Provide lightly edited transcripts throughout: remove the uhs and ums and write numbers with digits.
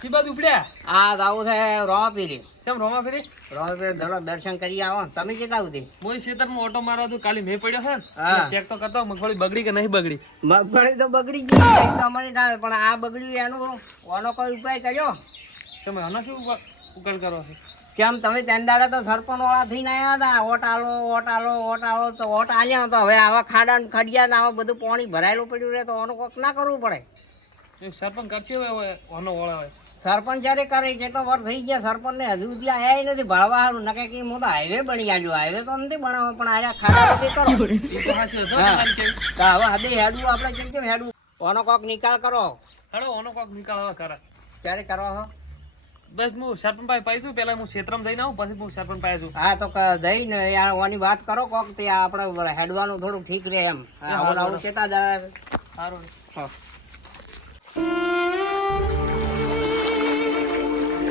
કી બાજુ ઉપડ્યા? આ જાવું છે રોમાપીરી. કેમ રોમાફેરી? રોમાપીરી દરરોજ દર્શન કરી આવો. તમે કેટલા સુધી? મોય ખેતરમાં ઓટો મારવા તો કાલી મેં પડ્યો છે ને. હા. ચેક તો કરતો મગફળી બગડી કે નહીં બગડી. મગફળી તો બગડી ગઈ છે, તો અમારી ના, પણ આ બગડ્યું એનું ઓનો કોઈ ઉપાય કર્યો? તમે આનો શું ઉકેલ કરો છો? કેમ તમે ત્રણ દાડા તો સરપંચ વાળા થઈને આવ્યા હતા, ઓટ આલો તો ઓટ આલ્યા તો હવે આવા ખાડા ને ખડિયા ને આવા બધું પાણી ભરાયેલું પડ્યું રહે તો ઓનું કોક ના કરવું પડે. એક સરપંચ કરશે હવે ઓનો વળાવે. સરપંચ જ્યારે કરે કેટલો વાર થઈ ગયા સરપંચ ને હજુ સુધી આયા નથી ભરવા સારું. નકે કે હું તો હાઈવે બની આવ્યો, હાઈવે તો નથી બનાવો પણ આયા ખાડા બધી કરો. એ તો હાચી હશે હા. તમારી કેવી. તો હવે હદે હેડવું આપણે કેમ હેડવું ઓનો કોક નિકાલ કરો. હેડો ઓનો કોક નિકાલ હવે કરે. ક્યારે કરવા હો? બસ હું સરપંચ પાસે પાઈ દઉં, પેલા હું ક્ષેત્રમાં જઈને આવું પછી હું સરપંચ પાસે જઉં. હા તો દઈ ને યાર ઓની વાત કરો કોક તે આપણે હેડવાનું થોડું ઠીક રહે એમ. એ હારું, આવું હારું. કેટલા દાડા સારું. હા.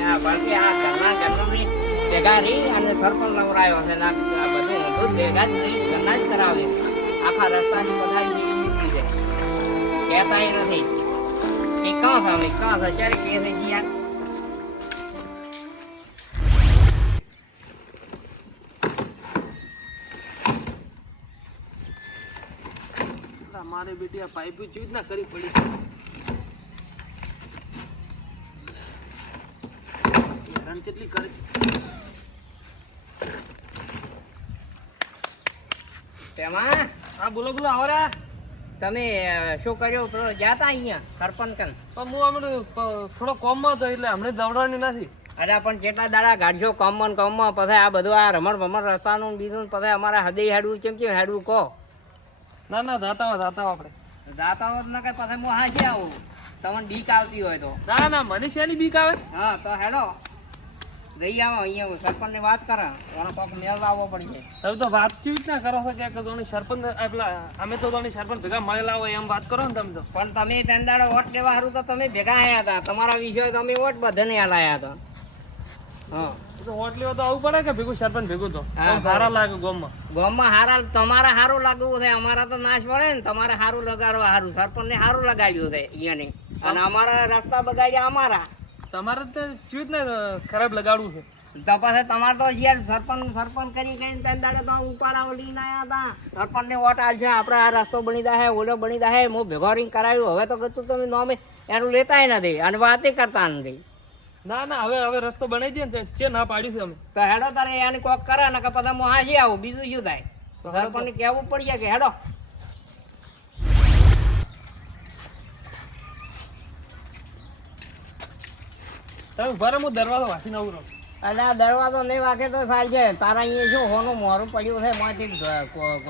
આ બાકી આ ઘરના બી ભેગા રહી અને સરપંચ નવરાયો છે ને આ બધું ઊંધું ભેગા જ રહી ઘરના જ કરાવે. આખા રસ્તાની બધા નીકળી જાય કહેતા નથી એ કાં સામે કાં અત્યારે કે છે જી યાર. મારે બેટી આ પાઇપ ચૂજ ના કરી પડી. હેરાન કેટલી કરે. તેમાં હા બોલો બોલો આવરા. તમે શું કર્યું પેલો જાતા અહીંયા સરપંચ કન? પણ હું હમણાં થોડો કોમમાં હતો એટલે હમણાં દવડવાની નથી. અરે પણ જેટલા દાડા ગાડજો કમમાં પછી આ બધું આ રમણ ભમણ રસ્તાનું ને બીજું ને પછી અમારે હદે હેડવું કેમ હેડવું કહો. ના ના જાતા હોય આપણે. જાતા હોત ને કે પછી હું હાજે આવું તમને બીક આવતી હોય તો. ના ના મને શેની બીક આવે. હા તો હેડો જઈ આવો અહીંયા સરપંચ ની વાત કરે ઓનો કોક મેળ લાવવો પડશે. હવે તો વાતચીત ના કરો છો કે ધોની સરપંચ પેલા અમે તો ધોની સરપંચ ભેગા મળેલા હોય એમ વાત કરો ને તમે તો. પણ તમે ત્રણ દાડા વોટ લેવા હારું તો તમે ભેગા આવ્યા હતા, તમારા વિષય તમે વોટ બધાને લાયા હતા. હા તો વોટ લેવા તો આવું પડે કે ભેગું સરપંચ ભેગું તો હા, સારા લાગે ગામમાં. ગામમાં હારા તમારે સારું લાગવું છે, અમારા તો નાશ પડે ને. તમારે સારું લગાડવા સારું સરપંચ ને સારું લગાડ્યું છે અહીંયાને અને અમારા રસ્તા બગાડ્યા અમારા. તમારે તો ચૂત ને ખરાબ લગાડવું છે. તો પછી તમારે તો યાર સરપંચ કરી કઈ ત્રણ દાડે તો ઉપાડાઓ લઈને આવ્યા હતા. સરપંચ ને વોટ આવશે આપણે આ રસ્તો બની જાય ઓલો બની જાય હું ભેગો રીંગ કરાવ્યું. હવે તો કશું તમે નોમે એનું લેતાય નથી અને વાતે કરતા નથી. ના ના હવે રસ્તો બનાવી દે ને ચે ના પાડી છે અમે. તો હેડો તારે એને કોક કરે ને કે પછી હું હાજી આવું બીજું શું થાય. સરપંચ ને કહેવું પડશે કે હેડો. તમે ભરે હું દરવાજો વાંચીને આવું રહું. એટલે આ દરવાજો નહીં વાગે તો થાય છે. તારા અહીંયા શું હોનું મોરું પડ્યું છે માંથી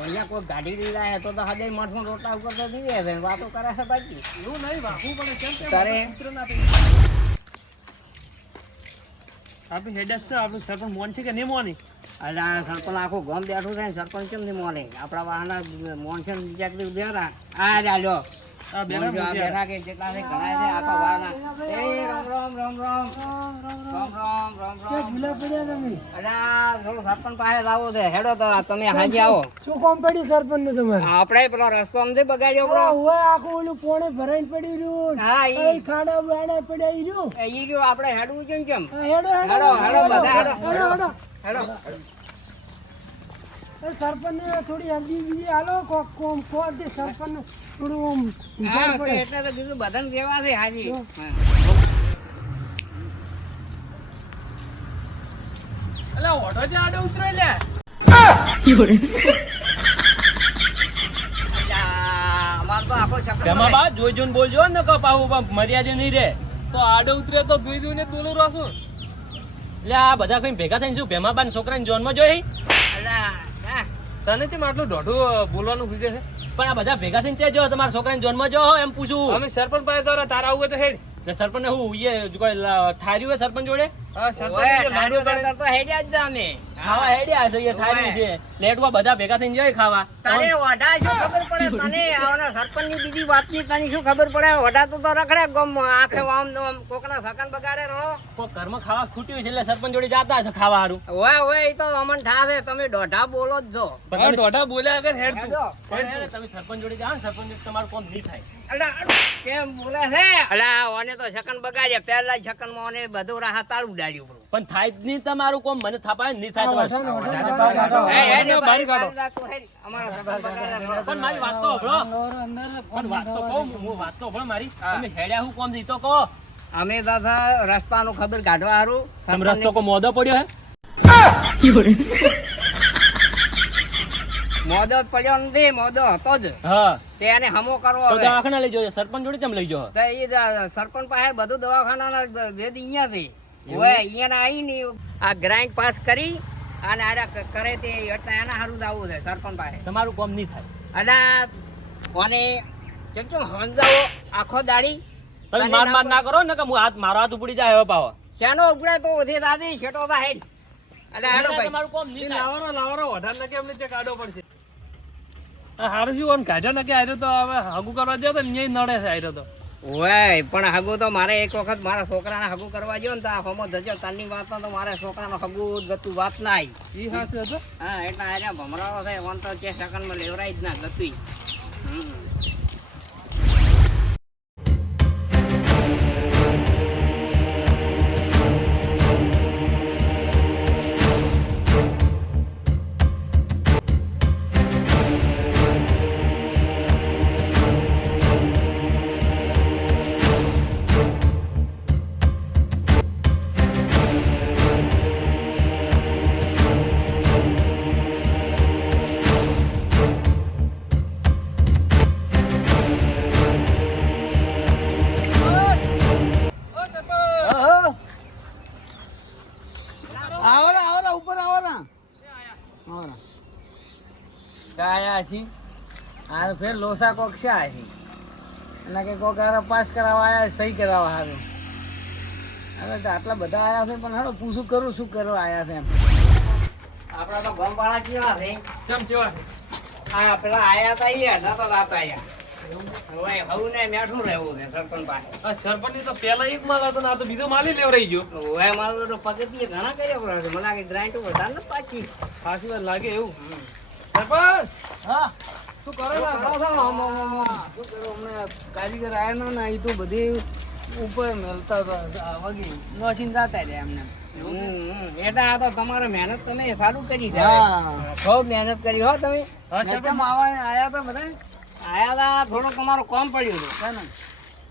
અહીંયા કોઈ ગાડી લઈ રહ્યા તો હદે મઠમાં રોટલા ઉપર તો થઈ ગયા છે વાતો કરે છે બાકી. એવું નહીં વાંચવું પડે કેમ કે તારે આપણે હેડ જ છે આપણું સરપંચ મોન છે કે નહીં મોની. એટલે આ સરપંચ આખું ગામ બેઠું છે ને સરપંચ કેમ નહીં મોને આપણા વાહના મોન છે બીજા કદી દેરા આ ચાલ્યો આ બેઠા બેઠા કે જેટલા છે ઘણા છે આખા વાહના. એ રામ રામ રામ રામ રામ રામ રામ રામ. ભૂલા પડ્યા તમે. એટલે આ થોડું સરપંચ પાસે લાવો છે હેડો તો તમે હાજી આવો. શું કામ પડ્યું સરપંચ ને તમારે? આપણે પેલો રસ્તો નથી બગાડ્યો બરો. હોય આખું ઓલું પોણે ભરાઈને પડી રહ્યું. હા એ ખાડા બાડા પડ્યા ઈ રહ્યું. ઈ જો આપણે હેડવું છે કેમ. હા, હેડો હેડો હેડો બધા હેડો હેડો હેડો. હેડો. એ સરપંચ ને થોડી હલ્દી બીજી હાલો કોક કોમ કો દે સરપંચ ને થોડું આમ હા વિચાર તો પડે. એટલે તો બીજું બધાને દેવા છે હાજી. હા. એટલે ઓઢો જ આડો ઉતરે લે. અમાર તો આખો ચક્કર તેમાં પડે. બા જોઈ જોઈને બોલજો ને કે પાહુ મર્યાદા નહીં રે તો આડો ઉતરે તો ધોઈ ધોઈને બોલું રાશું. એટલે આ બધા કઈ ભેગા થઈને શું ભેમા બાન છોકરાને જોનમાં જોઈ અલા, હા. તને કેમ આટલું દોઢું બોલવાનું ભૂજે છે. પણ આ બધા ભેગા થઈને છે જો તમારા છોકરાને જોનમાં જો એમ પૂછું. અમે સરપંચ પાસે તારા આવું હોય તો હેડ. સરપંચ ને હું એ કોઈ ઠાર્યું હોય સરપંચ જોડે હા, સરપંચ ઓય, એટલે લાડુ ઠાઠું કરે. તો હેડ્યા જ તા અમે. ખાવા હેડ્યા છે, એ થાળી છે. લેટવા બધા ભેગા થઈને જાય ખાવા. તારે વઢા શું ખબર પડે તને આવના સરપંચની બીજી વાતની તને શું ખબર પડે વઢા તો રખડે ગમ આખે આમ ને આમ કોકના સકન બગાડે રહો કોઈ ઘરમાં ખાવા ખૂટ્યું છે એટલે સરપંચ જોડે જાતા હશે ખાવા હારું. ઓય ઓય ઈ તો અમન ઠાસે તમે દોઢા બોલો જ જો પણ તમે- હેડો. પણ યાર, તમે સરપંચ જોડે જાઓ ને, સરપંચ જોડે તમારું કામ નહીં થાય. અલા, કેમ બોલે છે અલા ઓને તો સકન બગાડ્યા પહેલા સકન માં ઓને બધું રાહ તાળું ઉડાડ્યું બરો પણ થાય જ નહીં તમારું કામ, મને થાપાય ને નહીં થાય આ તમારું. વઢાને બહાર કાઢો. પણ મારી વાત તો સાંભળો. પણ વાત તો કહું, હું વાત તો સાંભળો મારી. તમે હેડ્યા હું કોમ દીધો કહો. અમે દાદા રસ્તાનું ખબર કાઢવા હારું તમે રસ્તો કો મોદો પડ્યો હે? મોદો પડ્યો નથી મોદો હતો જ હા, તેને હમો કરવો તો હવે દવાખાના લઈ જજો. સરપંચ જોડે કેમ લઈ જાઓ? તો ઈ સરપંચ પાસે બધું દવાખાનાના વેદ અહીંયાથી ઓય અહીંયાના આવીને આ ગ્રાઇન્ડ પાસ કરી અને આરા કરે તે એટલે એના હારું જ આવવું છે સરપંચ પાસે તમારું કામ નહીં થાય. અને ઓને કેમ સમજાવો આખો દાડી તમે તને માર માર ના ના કરો ને કે હું હાથ મારો હાથ ઉપડી જાય હવે પાવો. શાનો ઉગડે તો વધી દાદી છેટો બા હેડ અને હાલો ભાઈ તમારું કામ નહીં થાય. ઓય પણ હગુ તો મારે એક વખત મારા છોકરાને હગુ કરવા ગયો ને તો આ હોમો ધજો તારની વાત તો મારા છોકરાનો હગુ ગતું વાત ના આવી હા એટલે આર્યા ભમરાવો થાય ઓન તો જે સેકન્ડમાં લેવરાય જ ના ગતું આયા છી આ ફેર લોસા કોક છે આ છી અને કે કોક આરા પાસ કરાવવા આયા સહી કરાવવા હારું હવે તો આટલા બધા આયા છે પણ હાલો પૂછું કરું શું કરવા આયા છે એમ આપડા તો ગમ વાળા કેવા રે કેમ કેવા? આ પેલા આયા તા ઈ નતા દાતા આયા હવે હવું ને મેઠું રહેવું છે સરપંચ પાસે આ સરપંચ તો પેલા એક માલ હતો ને આ તો બીજો માલ લેવરાઈ ગયો. હવે મારું તો પગથિયે ઘણા કર્યા કરે છે મને લાગે ગ્રાઇન્ડ વધારે ન પાછી ખાસી વાર લાગે એવું. સરપંચ હા શું કરો શું છો? કરો છો? શું કરું હમણાં કારીગર આયા ને એ તો બધી ઉપર મેલતા હતા વગી મશીન જાતા રહ્યા એમને એટલે આ તો તમારે મહેનત તમે સારું કરી છે હા. ખૂબ મહેનત કરી હો તમે હા, સરપંચ સરપંચ આયા હતા બધા આયા તા થોડું તમારું કામ પડ્યું હતું છે ને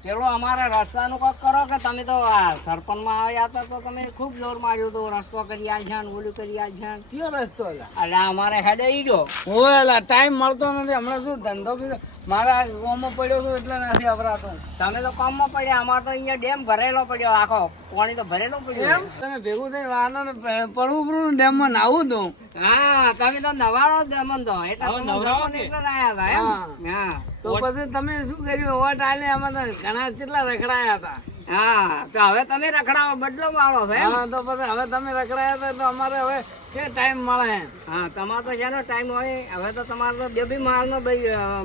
પેલો અમારા રસ્તાનું કોક કરો કે તમે તો આ સરપંચમાં આવ્યા હતા તો તમે ખૂબ જોર માર્યું હતું રસ્તો કરી આલશા ને ઓલું કરી આલશા ને. કયો રસ્તો હતા એટલે અમારે હેડે ઈ ગયો ઓલા ટાઈમ મળતો નથી હમણાં શું ધંધો બી મારા ગામમાં પડ્યો છું એટલે નથી અવરાતો તમે તો કામમાં પડ્યા અમારે તો અહીંયા ડેમ ભરેલો પડ્યો આખો પાણી તો ભરેલો પડ્યો એમ તમે ભેગું થઈ વાહનો ને પડવું પડવું ડેમમાં નાવું તું હા તમે તો નવારો જ દમન તો એટલે હવે તમે નવરાવો સરપંચ કે? એટલે જ આયા હતા એમ હા તો પછી તમે શું કર્યું વોટ આલે એમાં તો ઘણા કેટલા રખડાયા હતા હા તો હવે તમે રખડાવો બદલો માળો છે એમ હા તો પછી હવે તમે રખડાયા હતા તો અમારે હવે કે ટાઈમ મળે એમ હા તમારો તો જેનો ટાઈમ હોય હવે તો તમારે તો બે માળ નો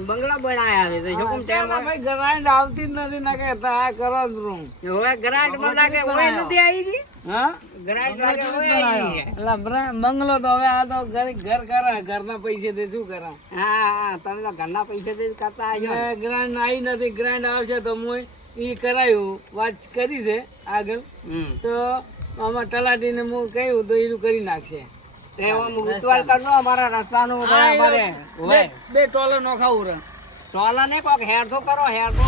બંગલા બનાયા છે તો શું કેમ ટાઈમ હોય ભાઈ ગ્રાઇન્ડ આવતી જ નથી ના કે આ કરો જ રૂમ હવે ગ્રાન્ટ માં લાગે હોય નથી આવી ગઈ હા ગ્રાન્ટ લાગે હોય આવી ગઈ. એટલે બંગલો તો હવે આ તો ઘર કરે ઘરના પૈસે થી શું કરે હા હા તમે તો ઘરના પૈસા થી જ કરતા આવ્યો ગ્રાઇન્ડ આવી નથી ગ્રાઇન્ડ આવશે તો હું ઈ કરાયું વાત કરી છે આગળ તો આમાં તલાટીને હું કહ્યું તો એનું કરી નાખશે એમાં ઉતવાલ કરજો અમારા રસ્તાનું અમારે હોય બે ટોલો નોખાવું રે ટોલા ને કોક હેરથો કરો હેરથો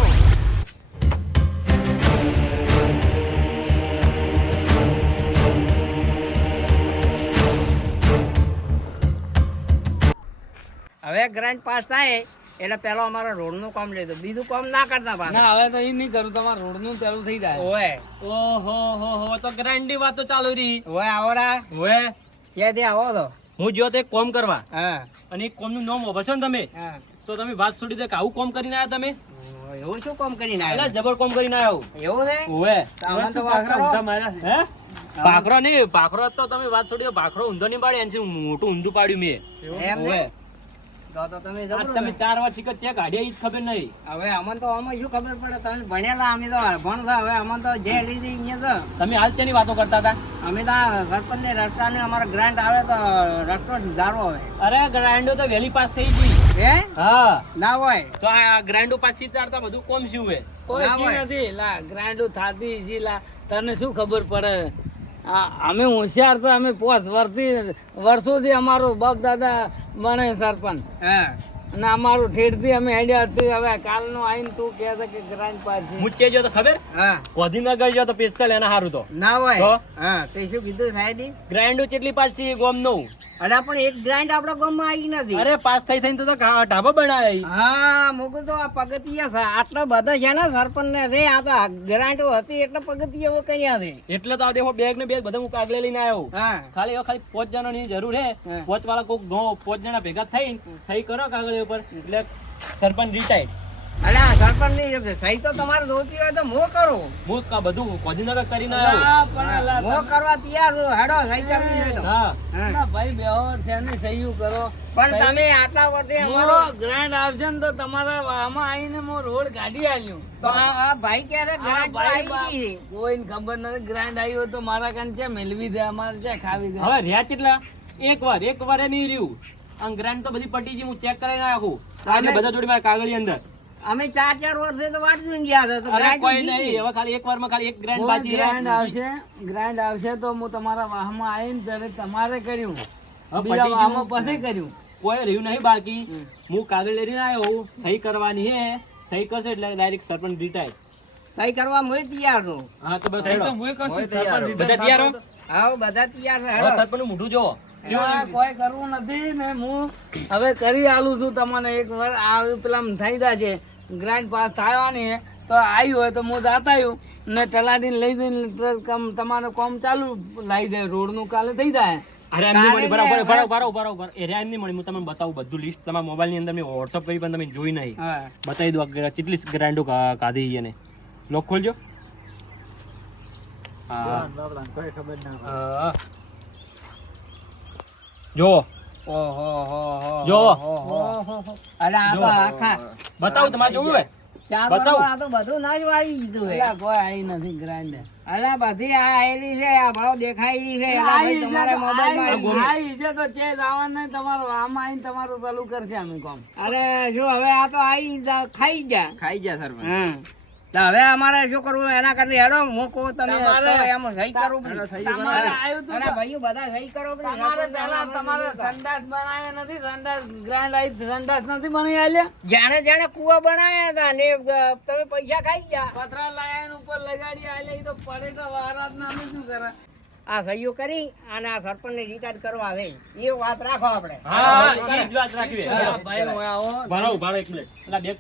હવે ગ્રાન્ટ પાસ થાય એટલે પેલો અમારા રોડ નું કામ લેતો બીજું કામ ના કરતા પાછા ના હવે તો એ નહીં કરું તમારે રોડ નું ચાલુ થઈ જાય ઓય ઓહો હો હો તો ગ્રાન્ડી વાતો ચાલુ રહી. ઓય આવરા હવે ક્યાંથી આવો તો હું જો તે કોમ કરવા હા અને એક કોમનું નામ વાપરો છો ને તમે હા તો તમે વાત છોડી દે કે આવું કોમ કરીને આયા તમે? એવું શું કામ કરીને એટલે આવ્યા જબર કોમ કરીને આયા આવું. એવું છે ઓવે. તો અમને તો વાત કરો હે? ભાખરો નહીં, ભાખરો તો તમે વાત છોડી દો, ભાખરો ઊંધો નહીં પાડ્યો, એનાથી મોટું ઊંધું પાડ્યું મેં. એમ ને? ઓવે. તો તમે આ જબરું તમે છે. 4 વાર શીખર ચેક કાઢ્યા ઈ જ ખબર નહીં. હવે અમને તો આમાં શું ખબર પડે, તમે ભણેલા, અમે તો અભણ છે. હવે અમને તો જે લીધી અહીંયા છે. તમે હાલ શેની વાતો કરતા હતા? અમે તો આ સરપંચને રસ્તાને અમારા ગ્રાન્ટ આવે તો રસ્તો સુધારવો હવે. અરે ગ્રાન્ડો તો વહેલી પાસ થઈ ગઈ. હે? હા, ના હોય. તો આ ગ્રાન્ડો પાછી તારતા બધું કોમ શું હે? કોઈ ના શી હોય. નથી લા ગ્રાન્ડો થાતી જી લા તને શું ખબર પડે અમે હોશિયાર તો અમે વર્ષોથી અમારો બાપ દાદા બને સરપંચ હા. અને અમારું ઠેઠથી અમે હેડ્યા હતી. હવે કાલનો આવીને તું કહે છે કે ગ્રાન્ડ પાસ છે. હું જ કહેજો તો ખબર, હા. ગાંધીનગર જો તો સ્પેશિયલ એના હારું તો ના હોય. તો? હા. તે શું કીધું સાહેબ? ગ્રાન્ડો કેટલી પાસ છે ગોમ નો? અલા પણ એક ગ્રાન્ટ આપણા ગામમાં આવી નથી. અરે પાસ થઈ થઈને તો ઢાબા બનાવી. હા, મુકું તો આ પગથિયા છે. આટલા બધા છે ને સરપંચ ને છે. આ તો ગ્રાન્ટો હતી એટલે પગથિયા કર્યા છે. એટલે તો આ દેખો બેગ ને બેગ બધા હું કાગલે લઈને આવ્યો. હા. ખાલી હવે ખાલી 5 જણાની જરૂર હે. હા. 5 વાળા કોક 5 જણા ભેગા થઈને સહી કરો કાગળ ઉપર એટલે સરપંચ રિટાયર. અરે આ સરપંચ ની સહી તો તમારે જોતી હોય તો હું કરું. હું બધું ગાંધીનગર કરીને આવ્યો. લા, પણ લા, હું કરવા તૈયાર છું. હેડો સહી કરવી હોય તો. હા, હા. ના ભાઈ બેહોર છે ને સહી કરો પણ તમે આટલા વર્ષે અમારો અમારો ગ્રાન્ડ આવશે ને તો તમારા આમાં આવીને હું રોડ કાઢી આલ્યું તો આ ભાઈ કહે છે આ ગ્રાન્ટ ભાઈ આવી ગઈ. કોઈને ખબર નથી ગ્રાન્ડ આવ્યો તો મારા કાન છે મેળવી દે અમારે છે ખાવી દે હવે રહ્યા કેટલા? એક વાર એ નહીં રહ્યું. આ ગ્રાન્ડ તો બધી પટી ગઈ, હું ચેક કરાઈને નાખું. આજે બધા જોડી મારા કાગળની અંદર. અમે 4 વર્ષે તો વાંચી ગયા હતા તો અરે ગ્રાન્ટ કોઈ દીધી. નહીં, હવે ખાલી એક વારમાં ખાલી એક ગ્રાન્ડ કોઈ બાકી ગ્રાન્ડ છે. ગ્રાન્ડ આવશે તો હું તમારા વાહમાં આવીને ત્યારે તમારે કર્યું હવે બીજા પટી વાહમાં ગયું. પછી કર્યું કોઈ રહ્યું નહીં બાકી. હું કાગળ લઈને આવ્યો, સહી કરવાની હે. સહી કરશે એટલે ડાયરેક્ટ સરપંચ રિટાયર. સહી કરવા હું તૈયાર છું. હા તો બસ સહી તો હેડો. હુંય કરશું, સરપંચ બધા તૈયાર હો? હા, બધા તૈયાર છે. હવે હેડો. સરપંચનું મોઢું જોવો. ના, કોઈ કરવું નથી ને હું હવે કરી આલું છું તમને એક વાર આ પેલા થઈ રહ્યા છે ગ્રાન્ડ પાસ થવાની હે તો આવ્યું હોય તો હું જાતા આવ્યું ને તલાટીને લઈ જઈને તમારું કામ ચાલુ લાવી દે રોડનું કાલે થઈ જાય અરે એમની મળી બરાબર એરિયા એમની મળી. હું તમને બતાવું બધું લિસ્ટ તમારા મોબાઈલની અંદર મેં વોટ્સઅપ કરી પણ તમે જોઈ નહીં. હા. બતાવી દો કેટલી ગ્રાન્ડો કાઢી એને. લોક ખોલજો. હા. હા. જો જો અરે આ તો આખા બતાવું તમારે જોવું હોય 4 બતાવો. વર્ષમાં આ તો બધું ના જ વાળી દીધું છે. પેલા કોઈ આવી નથી ગ્રાન્ડ અરે બધી આ આયેલી છે, આ ભાવ દેખાયેલી છે. એલા ભાઈ તમારા મોબાઈલમાં આવી છે તો ચેજ આવવાનું નહીં તમારું આમાં આવીને તમારું પેલું કરશે અમે કામ અરે શું હવે આ તો આવી ખાઈ ગયા સરપંચ. હા. તો હવે અમારે શું કરવું એના કરતા હેડો હું કહું તમે તમારે- કહો એમ સહી કરવું પડે. તમારે આવ્યું તું અને તો- ભાઈઓ બધા સહી કરો પડે. તમારે પહેલા તમારે સંડાસ બનાવ્યા નથી સંડાસ ગ્રાન્ડ આવી સંડાસ નથી બની આલ્યા જાણે જાણે કુવા બનાયા હતા ને તમે પૈસા ખાઈ ગયા. પથરા લાયા ને ઉપર લગાડી આલ્યા ઈ તો પડે તો વારાત ના અમે શું કરે આ સહીઓ કરી અને આ સરપંચ ને રિટાયર કરવા છે એ વાત રાખો આપણે. હા એ જ વાત રાખવી. હા, ભાઈ હું આવો ભારો એક મિનિટ. એટલે બેગ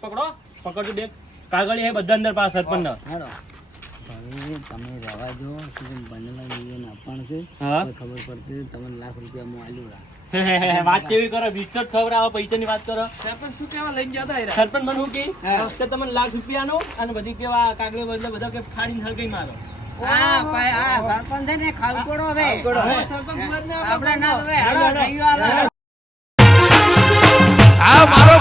પકડજો બેગ. કાગળી હે બધા અંદર પાસે સરપંચ ના. હેડો ભાઈ તમે રહેવા જો શું બનેલા જીવન આપણ છે હા. કોઈ ખબર પડતી તમને લાખ રૂપિયા હું આલ્યું રા વાત કેવી કરો? 20 ખબર આવે પૈસાની વાત કરો. સરપંચ શું કેવા લઈને જતા સરપંચ મને શું કે હા. કે તમને લાખ રૂપિયાનું અને બધી કેવા કાગળી બદલે બધા કે ફાડીને હલગાઈ મારો. હા ભાઈ આ સરપંચ છે ને ખાવકોડો છે. સરપંચ આપણે ના હવે હેડો સહીઓ આલો. આ મારો